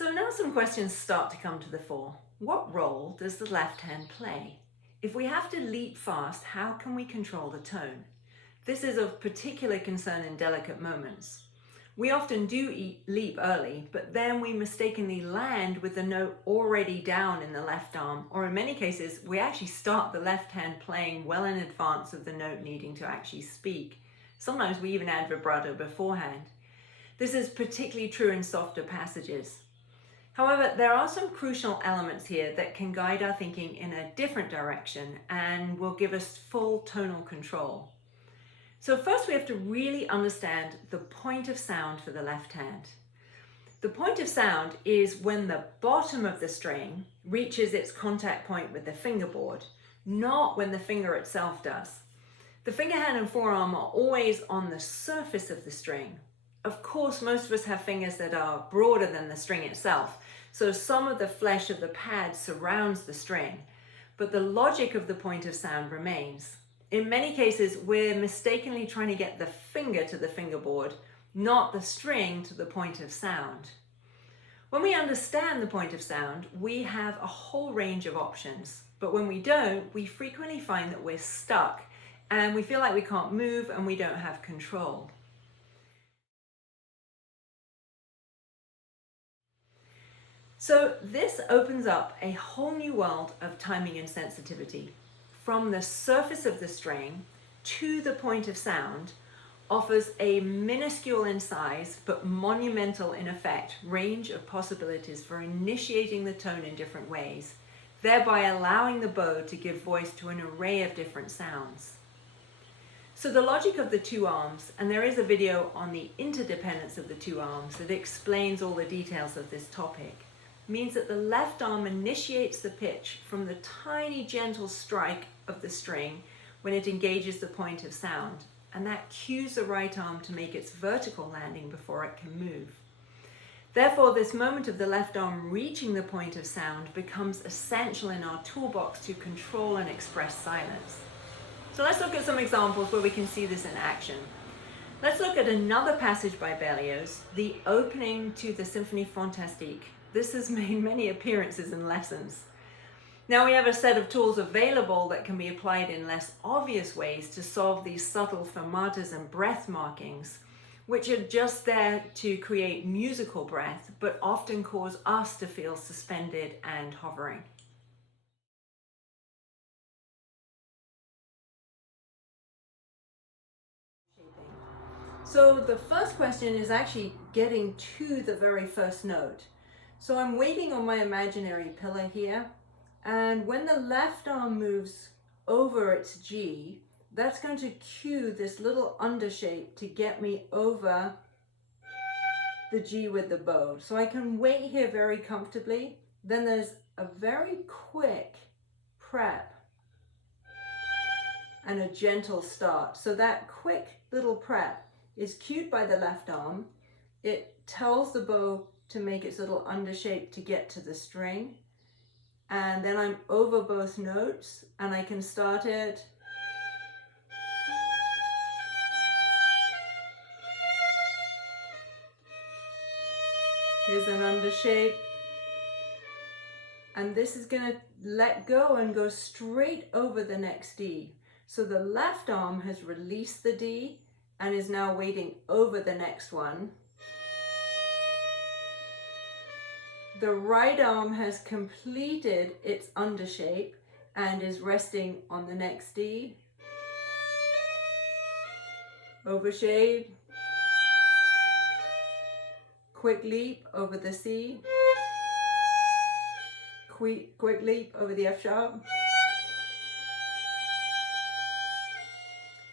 So now some questions start to come to the fore. What role does the left hand play? If we have to leap fast, how can we control the tone? This is of particular concern in delicate moments. We often do leap early, but then we mistakenly land with the note already down in the left arm, or in many cases, we actually start the left hand playing well in advance of the note needing to actually speak. Sometimes we even add vibrato beforehand. This is particularly true in softer passages. However, there are some crucial elements here that can guide our thinking in a different direction and will give us full tonal control. So first we have to really understand the point of sound for the left hand. The point of sound is when the bottom of the string reaches its contact point with the fingerboard, not when the finger itself does. The finger hand and forearm are always on the surface of the string. Of course, most of us have fingers that are broader than the string itself, so some of the flesh of the pad surrounds the string, but the logic of the point of sound remains. In many cases, we're mistakenly trying to get the finger to the fingerboard, not the string to the point of sound. When we understand the point of sound, we have a whole range of options, but when we don't, we frequently find that we're stuck and we feel like we can't move and we don't have control. So this opens up a whole new world of timing and sensitivity. From the surface of the string to the point of sound offers a minuscule in size but monumental in effect range of possibilities for initiating the tone in different ways, thereby allowing the bow to give voice to an array of different sounds. So the logic of the two arms, and there is a video on the interdependence of the two arms that explains all the details of this topic, means that the left arm initiates the pitch from the tiny gentle strike of the string when it engages the point of sound, and that cues the right arm to make its vertical landing before it can move. Therefore, this moment of the left arm reaching the point of sound becomes essential in our toolbox to control and express silence. So let's look at some examples where we can see this in action. Let's look at another passage by Berlioz, the opening to the Symphony Fantastique. This has made many appearances in lessons. Now we have a set of tools available that can be applied in less obvious ways to solve these subtle fermatas and breath markings, which are just there to create musical breath, but often cause us to feel suspended and hovering. So the first question is actually getting to the very first note. So I'm waiting on my imaginary pillar here, and when the left arm moves over its G, that's going to cue this little undershape to get me over the G with the bow. So I can wait here very comfortably. Then there's a very quick prep and a gentle start. So that quick little prep is cued by the left arm. It tells the bow to make its little undershape to get to the string. And then I'm over both notes and I can start it. Here's an undershape. And this is going to let go and go straight over the next D. So the left arm has released the D and is now waiting over the next one. The right arm has completed its undershape and is resting on the next D. Overshape. Quick leap over the C. Quick leap over the F sharp.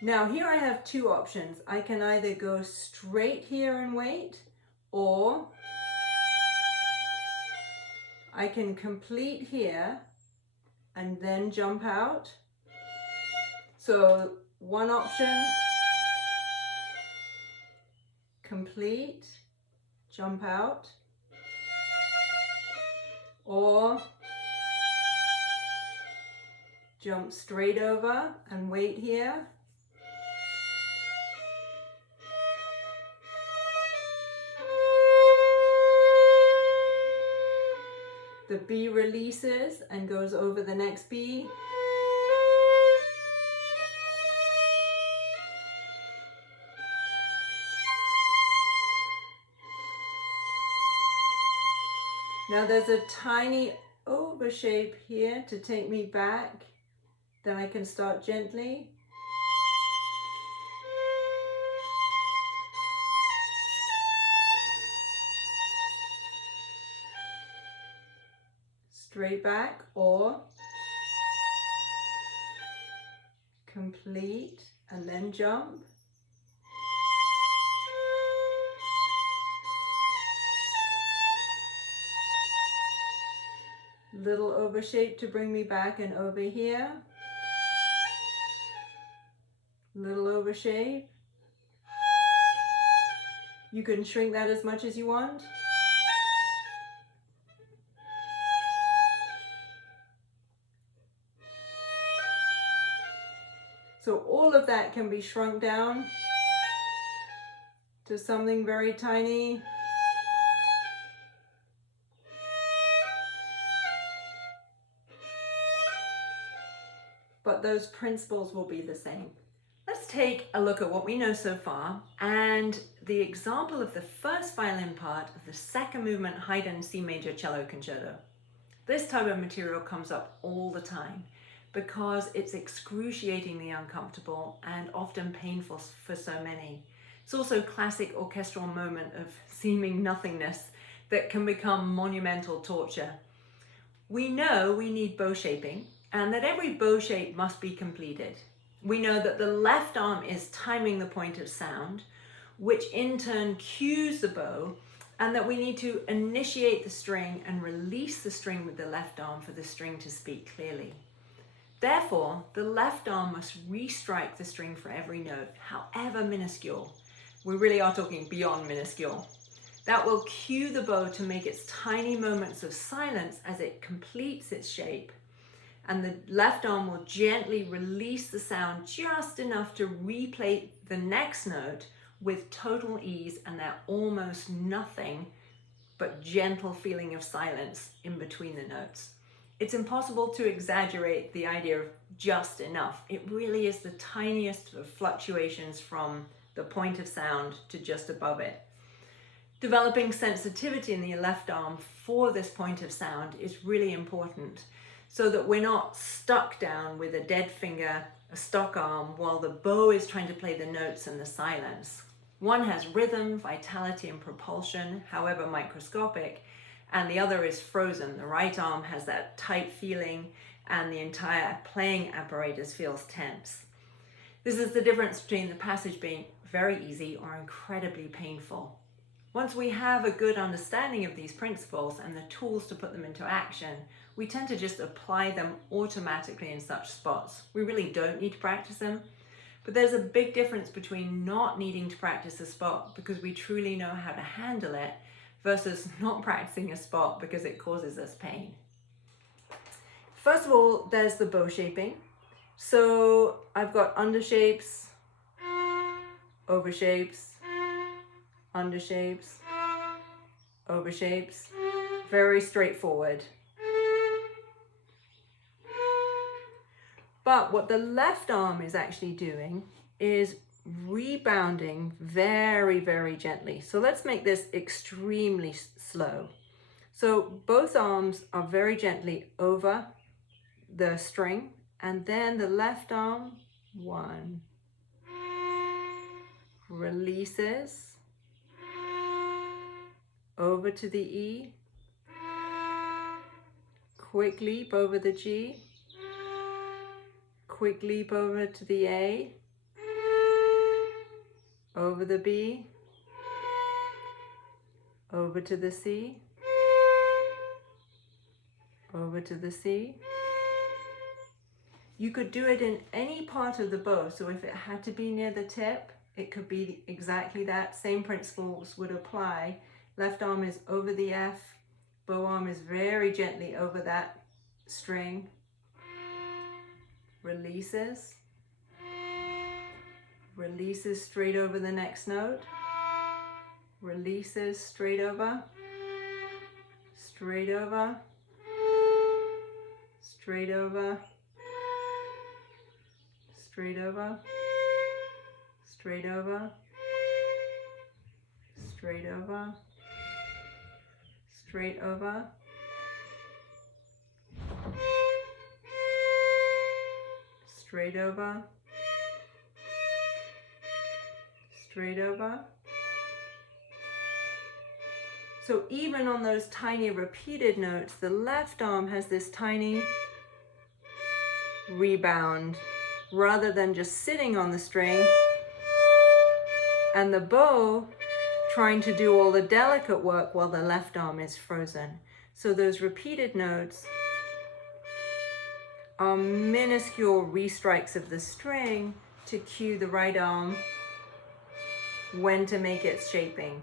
Now here I have two options. I can either go straight here and wait, or I can complete here and then jump out. So one option, complete, jump out, or jump straight over and wait here. The B releases and goes over the next B. Now there's a tiny overshape here to take me back. Then I can start gently. Straight back, or complete and then jump. Little overshape to bring me back and over here. Little overshape. You can shrink that as much as you want. So all of that can be shrunk down to something very tiny. But those principles will be the same. Let's take a look at what we know so far and the example of the first violin part of the second movement Haydn C major cello concerto. This type of material comes up all the time because it's excruciatingly uncomfortable and often painful for so many. It's also a classic orchestral moment of seeming nothingness that can become monumental torture. We know we need bow shaping and that every bow shape must be completed. We know that the left arm is timing the point of sound, which in turn cues the bow, and that we need to initiate the string and release the string with the left arm for the string to speak clearly. Therefore, the left arm must re-strike the string for every note, however minuscule. We really are talking beyond minuscule. That will cue the bow to make its tiny moments of silence as it completes its shape. And the left arm will gently release the sound just enough to replay the next note with total ease and that almost nothing but gentle feeling of silence in between the notes. It's impossible to exaggerate the idea of just enough. It really is the tiniest of fluctuations from the point of sound to just above it. Developing sensitivity in the left arm for this point of sound is really important so that we're not stuck down with a dead finger, a stock arm, while the bow is trying to play the notes and the silence. One has rhythm, vitality, and propulsion, however microscopic, and the other is frozen. The right arm has that tight feeling and the entire playing apparatus feels tense. This is the difference between the passage being very easy or incredibly painful. Once we have a good understanding of these principles and the tools to put them into action, we tend to just apply them automatically in such spots. We really don't need to practice them, but there's a big difference between not needing to practice a spot because we truly know how to handle it versus not practicing a spot because it causes us pain. First of all, there's the bow shaping. So I've got undershapes, overshapes, undershapes, overshapes. Very straightforward. But what the left arm is actually doing is rebounding very, very gently. So let's make this extremely slow. So both arms are very gently over the string, and then the left arm, one, releases, over to the E, quick leap over the G, quick leap over to the A, over the B, over to the C, over to the C. You could do it in any part of the bow, so if it had to be near the tip, it could be exactly that. Same principles would apply. Left arm is over the F, bow arm is very gently over that string, releases, releases straight over the next note, releases straight over, straight over, straight over, straight over, straight over, straight over, straight over, straight over. So even on those tiny repeated notes, the left arm has this tiny rebound rather than just sitting on the string and the bow trying to do all the delicate work while the left arm is frozen. So those repeated notes are minuscule restrikes of the string to cue the right arm when to make its shaping.